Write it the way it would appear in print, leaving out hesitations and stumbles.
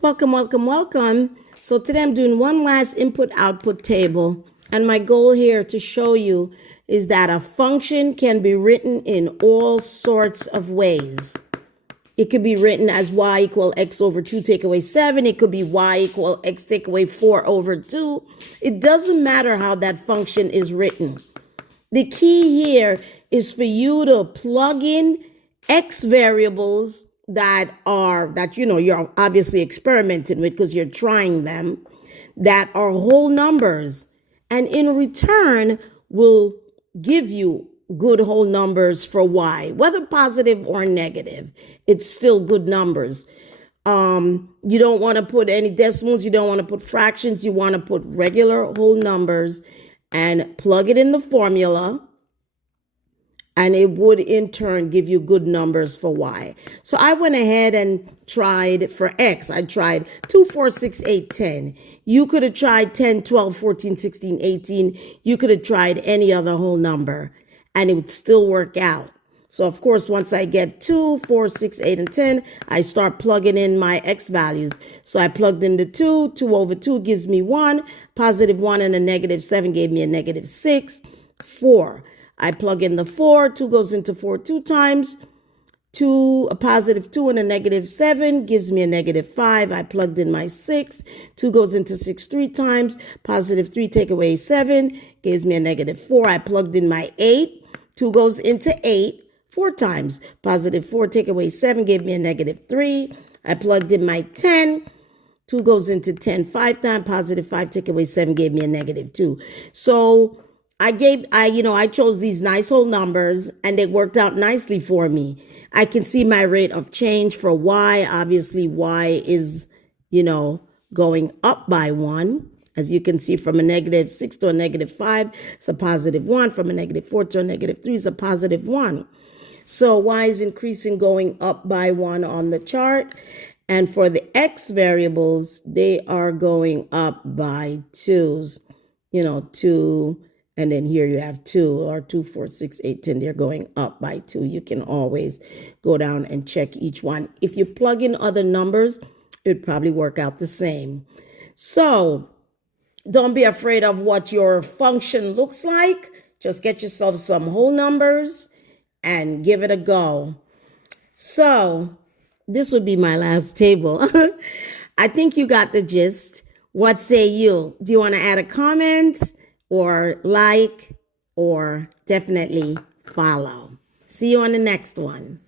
Welcome, welcome, welcome. So today I'm doing one last input-output table. And my goal here to show you is that a function can be written in all sorts of ways. It could be written as y equal x over 2 take away 7. It could be y equal x take away 4 over 2. It doesn't matter how that function is written. The key here is for you to plug in x variables that you're obviously experimenting with because you're trying them, that are whole numbers, and in return will give you good whole numbers for y, whether positive or negative. It's still good numbers. You don't want to put any decimals, you don't want to put fractions, you want to put regular whole numbers and plug it in the formula, and it would in turn give you good numbers for y. So I went ahead and tried for x. I tried 2, 4, 6, 8, 10. You could have tried 10, 12, 14, 16, 18. You could have tried any other whole number and it would still work out. So of course, once I get 2, 4, 6, 8, and 10, I start plugging in my x values. So I plugged in the 2. 2 over 2 gives me 1. Positive 1 and a negative 7 gave me a negative 6. 4. I plug in the 4. 2 goes into 4 2 times. 2, a positive 2 and a negative 7 gives me a negative 5. I plugged in my 6. 2 goes into 6 3 times. Positive 3 take away 7 gives me a negative 4. I plugged in my 8. 2 goes into 8 4 times. Positive 4 take away 7 gave me a negative 3. I plugged in my 10. 2 goes into 10 5 times. Positive 5 take away 7 gave me a negative 2. So I chose these nice whole numbers and they worked out nicely for me. I can see my rate of change for y. Obviously, y is, going up by 1. As you can see, from a negative 6 to a negative 5, it's a positive 1. From a negative 4 to a negative 3, it's a positive 1. So y is increasing, going up by 1 on the chart. And for the x variables, they are going up by 2s, 2. And then here you have 2 or 2, 4, 6, 8, 10. They're going up by 2. You can always go down and check each one. If you plug in other numbers, it would probably work out the same. So don't be afraid of what your function looks like. Just get yourself some whole numbers and give it a go. So this would be my last table. I think you got the gist. What say you? Do you want to add a comment? Or like, or definitely follow. See you on the next one.